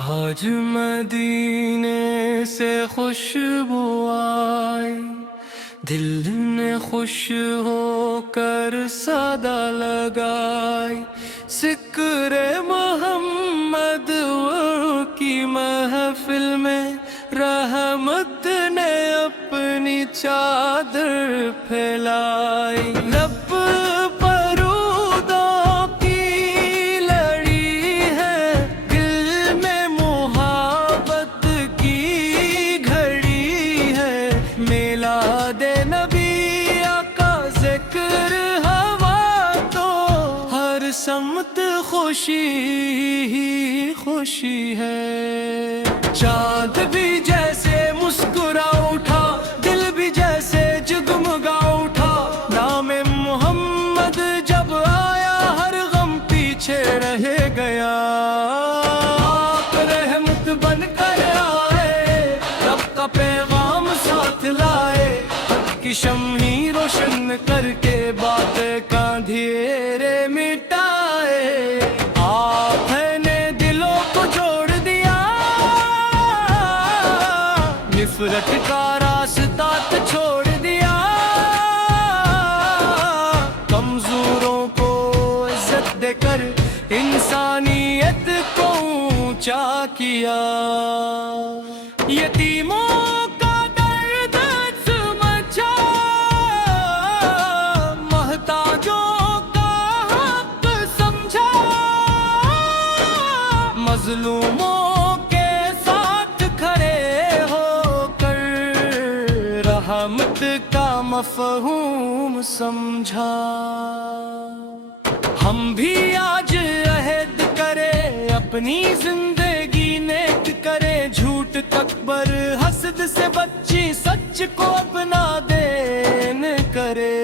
آج مدینے سے خوشبو آئی، دل نے خوش ہو کر صدا لگائی، ذکر محمد کی محفل میں رحمت نے اپنی چادر پھیلائی۔ رب پرودوں کی لڑی ہے، دل میں محبت کی گھڑی ہے، میلاد نبی کا ذکر ہوا تو ہر سمت خوشی ہی خوشی ہے۔ چاند بھی جیسے مسکرا اٹھا، دل بھی جیسے جگمگا اٹھا، نام محمد جب آیا ہر غم پیچھے رہ گیا۔ آپ رحمت بن کر آئے، رب کا پیغام ساتھ لائے، حق کی شمعیں روشن کر کے باتیں کا اندھیرے مٹائے۔ آپ نے دلوں کو جوڑ دیا، نفرت کا راستہ چھوڑ دیا، کمزوروں کو عزت دے کر انسانیت کو اونچا کیا۔ یتیموں کا درد سمجھا، محتاجوں کا حق سمجھا، مظلوموں کے ساتھ کھڑے ہو کر رحمت کا مفہوم سمجھا۔ ہم بھی آج عہد کرے، اپنی زندگی نیک کرے، جھوٹ تکبر حسد سے بچی، سچ کو اپنا دین کرے،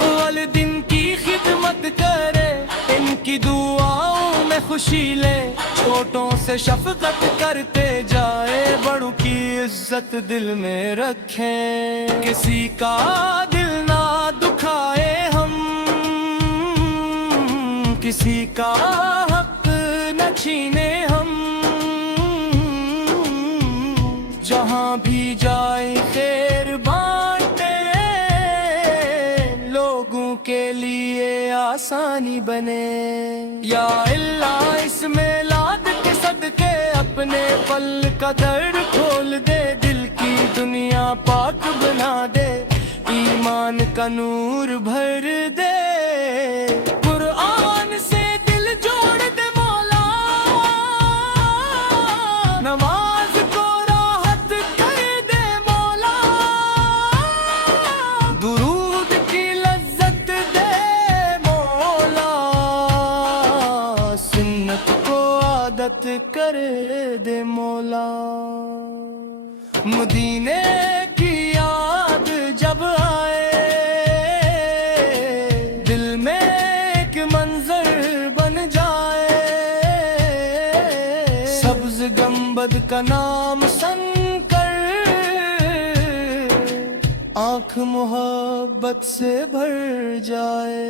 والدین کی خدمت کرے، ان کی دعاؤں میں خوشی لے، چھوٹوں سے شفقت کرتے جائے، بڑوں کی عزت دل میں رکھیں، کسی کا دل نہ دکھائے ہم، کسی کا حق نہ چھینے ہم، جہاں بھی جائے خیر بانٹے، لوگوں کے لیے آسانی بنے۔ یا اللہ اس میلاد کے صدقے اپنے پل کا در کھول دے، دل کی دنیا پاک بنا دے، ایمان کا نور بھر دے، قرآن سے دل جوڑ دے مولا، نماز کو راحت کر دے مولا، درود کی لذت دے مولا، سنت کو عادت کر دے مولا۔ مدینے کی یاد جب آئے، دل میں ایک منظر بن جائے، سبز گنبد کا نام سن کر آنکھ محبت سے بھر جائے،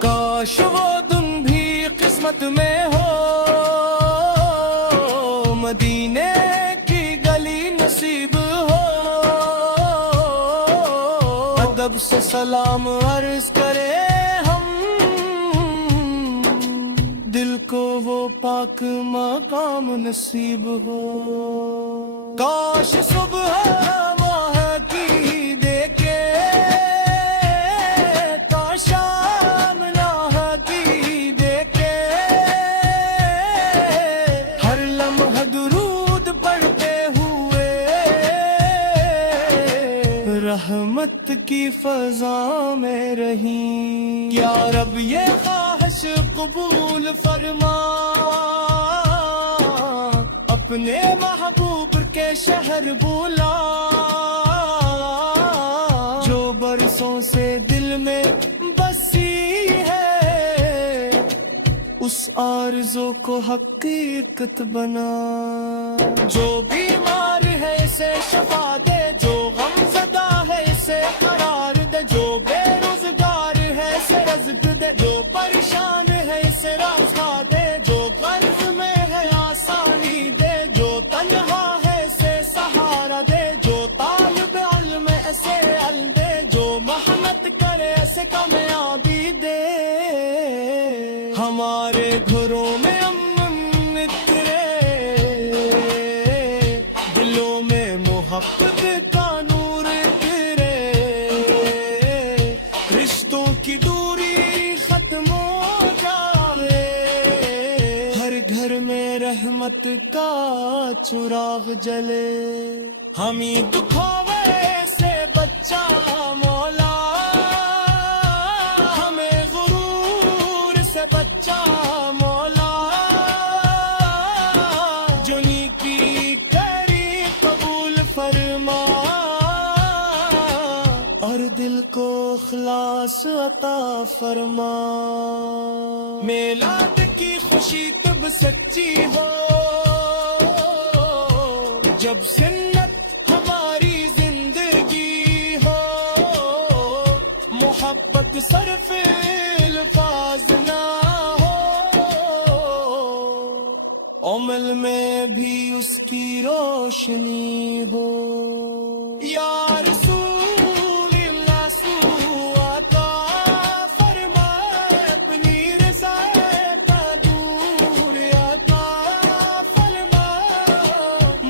کاش وہ دن بھی قسمت میں ہو، مدینے کی گلی نصیب ہو، ادب سے سلام عرض کرے ہم، دل کو وہ پاک مقام نصیب ہو، کاش صبح ماہ کی دیکھے، کاش شام راہ کی دیکھے، ہر لمحہ درود پڑھتے ہوئے رحمت کی فضا میں رہیں۔ یا رب یہ خواہش قبول فرما، اپنے محبوب کے شہر بولا، جو برسوں سے دل میں بسی ہے، اس آرزو کو حقیقت بنا، جو بیمار ہے اسے شفا دے، جو غم زدہ ہے اسے قرار دے، جو بے روزگار ہے اسے رزق دے، جو پریشان ہے اسے راحت دے، جو قرض میں ہے گھر میں رحمت کا چراغ جلے. حمید کھوے سے بچہ مولا، ہمیں غرور سے بچہ مولا، جنہی کی کری قبول فرما اور دل کو اخلاص عطا فرما. میلاد کی خوشی کب سچی ہو، جب سنت ہماری زندگی ہو، محبت صرف الفاظ نہ ہو، عمل میں بھی اس کی روشنی ہو. یا رسول اللہ سو عطا فرمائے، اپنی رضا کا نور عطا فرمائے.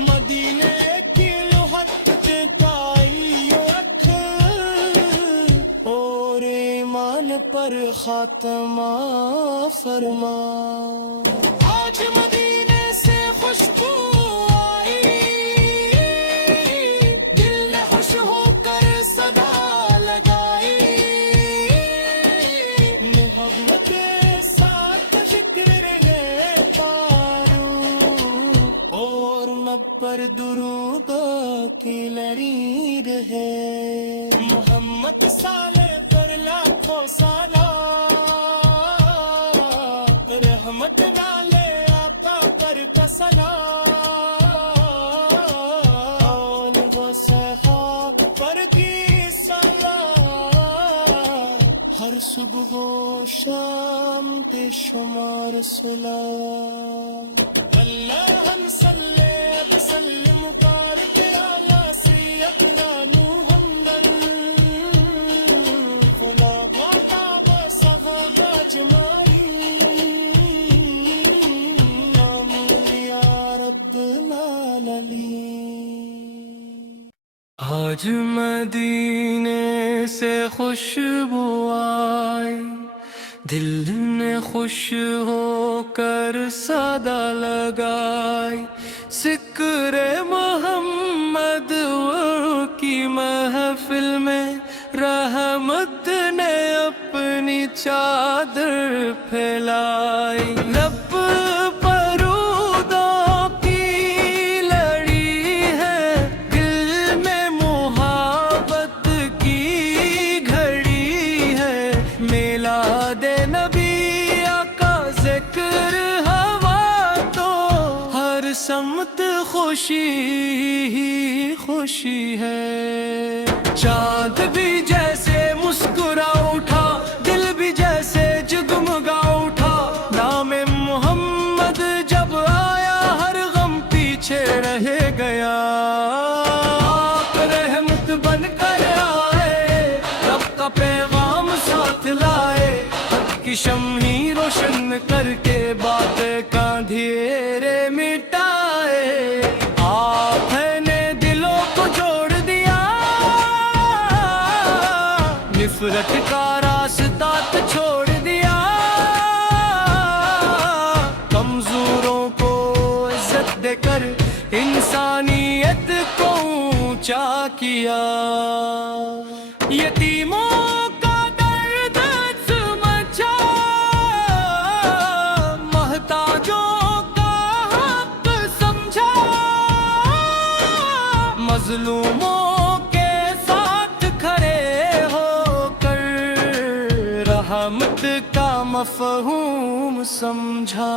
مدینے کی لوحت پہ تائی رکھ اور ایمان پر خاتمہ فرما. آج مدینے سے خوشبو آئی، دل نے خوش ہو کر صدا لگائی. محبت کے ساتھ شکر رہے پارو اور نب پر درود کی لڑی رہے. محمد سالے پر لاکھوں سالہ، رحمت والے آقا پر سلام. وہ صحابہ پر کی سلام، ہر صبح و شام بے شمار سلام. اللہم صلی وسلم وبارک علی سیدنا محمد وعلی وصحبہ اجمعین، آمین یا رب العالمین. آج مدینے سے خوشبو آئی، دل نے خوش ہو کر صدا لگائی. ذکر محمد کی محفل میں رحمت نے اپنی چادر پھیلائی. لب پرودوں کی لڑی ہے، دل میں محبت کی گھڑی ہے. میلاد نبی کا ذکر ہوا تو ہر سمت خوشی ہی خوشی ہے. چاند بھی جیسے مسکرا اٹھا، دل بھی جیسے جگمگا اٹھا. نام محمد جب آیا ہر غم پیچھے رہ گیا. آپ رحمت بن کر آئے، رب کا پیغام ساتھ لائے. حق کی شمعیں روشن کر کے باتیں کا اندھیرے مٹائے. آپ نے دلوں کو جوڑ دیا، نفرت کا راستہ چھوڑ دیا. کمزوروں کو عزت دے کر انسانیت کو اونچا کیا. یتیموں کا درد سمجھا، محتاجوں کا حق سمجھا. مظلوموں کے ساتھ کھڑے ہو کر رحمت کا مفہوم سمجھا.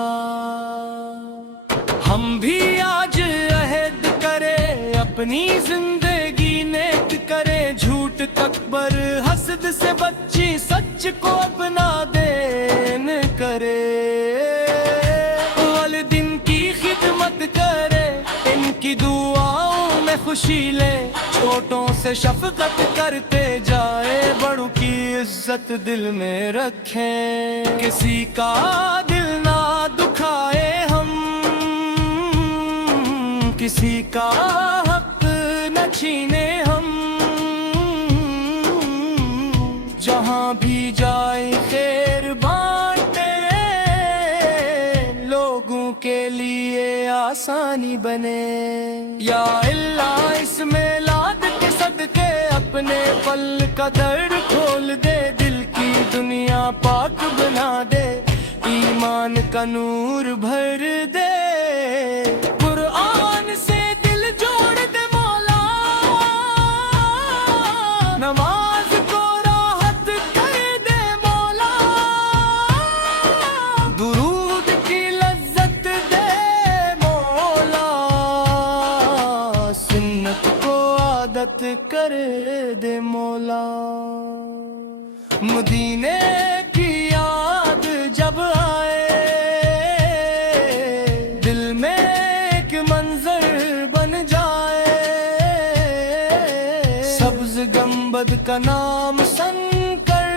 ہم بھی آج عہد کرے، اپنی زندگی نیک کرے. جھوٹ تکبر حسد سے بچی، سچ کو اپنا دین کرے. والدین کی خدمت کرے، ان کی دعاؤں میں خوشی لے. چھوٹوں سے شفقت کرتے جائے، بڑوں کی عزت دل میں رکھیں. کسی کا دل نہ دکھائے ہم، کسی کا حق نہ چھینے ہم. جہاں بھی جائے خیر بانٹے، لوگوں کے لیے آسانی بنے. یا اللہ اس میلاد کے صدقے اپنے پل کا در کھول دے, دل کی دنیا پاک بنا دے, ایمان کا نور بھر دے. قرآن سے دل جوڑ دے مولا, نماز کو راحت کر دے مولا, درود کی لذت دے مولا, سنت کو عادت کر دے مولا. مدینے کی یاد جب آئے, دل میں ایک منظر بن جائے, سبز گنبد کا نام سن کر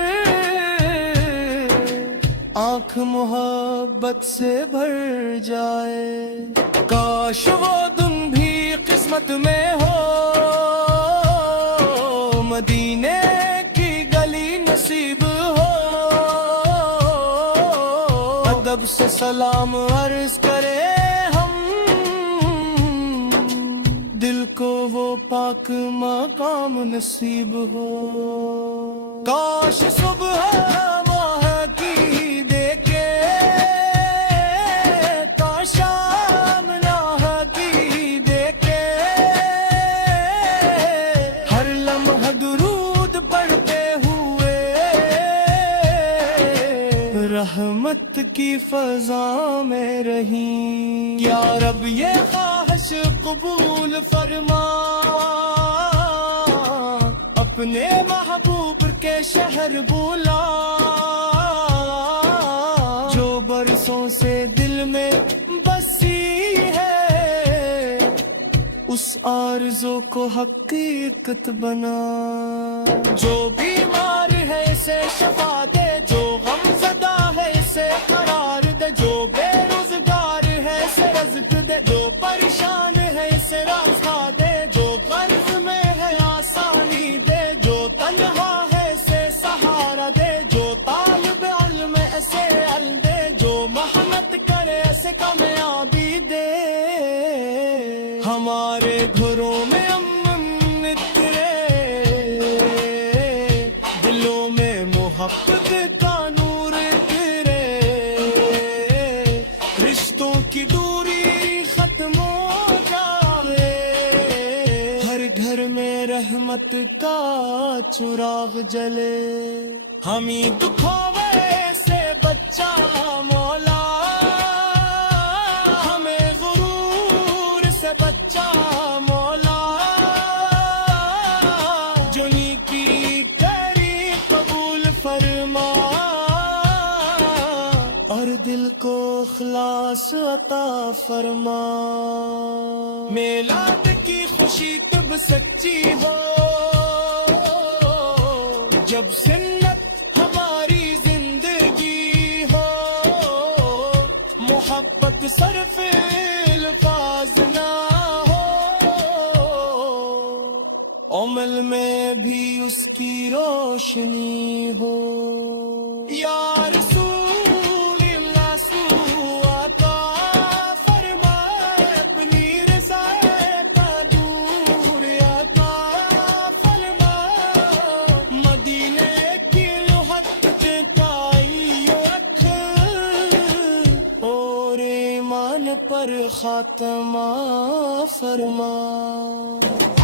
آنکھ محبت سے بھر جائے. کاش وہ دن بھی قسمت میں ہو, مدینے کی گلی نصیب ہو. ادب سے سلام عرض کرے ہم, دل کو وہ پاک مقام نصیب ہو. کاش صبح ماہ کی دیکھے, کاش شام راہ کی دیکھے, ہر لمحہ درود پڑھتے ہوئے رحمت کی فضا میں رہیں. یا رب یہ خواہش قبول فرما, اپنے محبوب کے شہر بولا, جو برسوں سے دل میں بسی ہے, اس آرزو کو حقیقت بنا. جو بیمار ہے اسے شفا دے, جو غم زدہ ہے اسے قرار دے, جو بے روزگار ہے اسے رزق دے, جو پریشان ہے اسے راستہ دے, جو قرض میں ہے آسانی دے, جو تنہا ہے اسے سہارا دے, جو طالب علم ہے اسے علم دے, جو محنت کرے اسے کامیابی دے. ہمارے گھروں میں امن اترے, دلوں میں محبت کا نور اترے, رشتوں کی دوری ختم ہو جائے, ہر گھر میں رحمت کا چراغ جلے. ہمیں دکھاوے سے بچا مولا, ہمیں غرور سے بچا مولا, جو نیکی کری قبول فرما, اور دل کو اخلاص عطا فرما. میلاد کی خوشی کب سچی ہو, جب سنت ہماری زندگی ہو, محبت صرف الفاظ نہ ہو, عمل میں بھی اس کی روشنی ہو. یا رسول اللہ سو عطا فرمائے, اپنی رضا کا نور عطا فرمائے, مدینے کی لوحت کائی اکھ, اور ایمان پر خاتمہ فرما.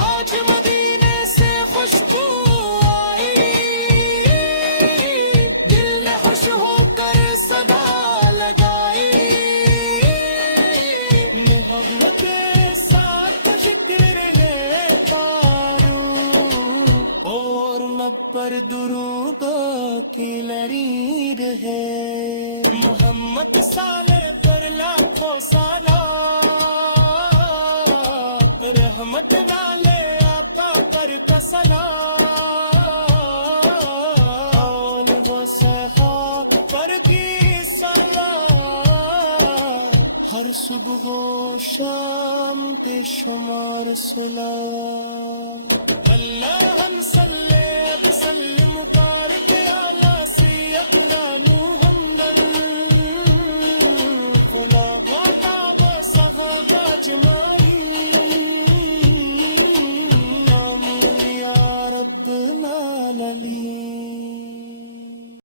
آج مدینے سے خوشبو آئی, دل نے خوش ہو کر صدا لگائی, محبت کے ساتھ ذکر ہے پارو, اور نب پر درود کی لڑی رہے. محمد سالے پر لاکھوں سالہ, رحمت والے آقا پر کا سلام, وہ صحاب پر کی سلام, ہر صبح و شام بے شمار سلام.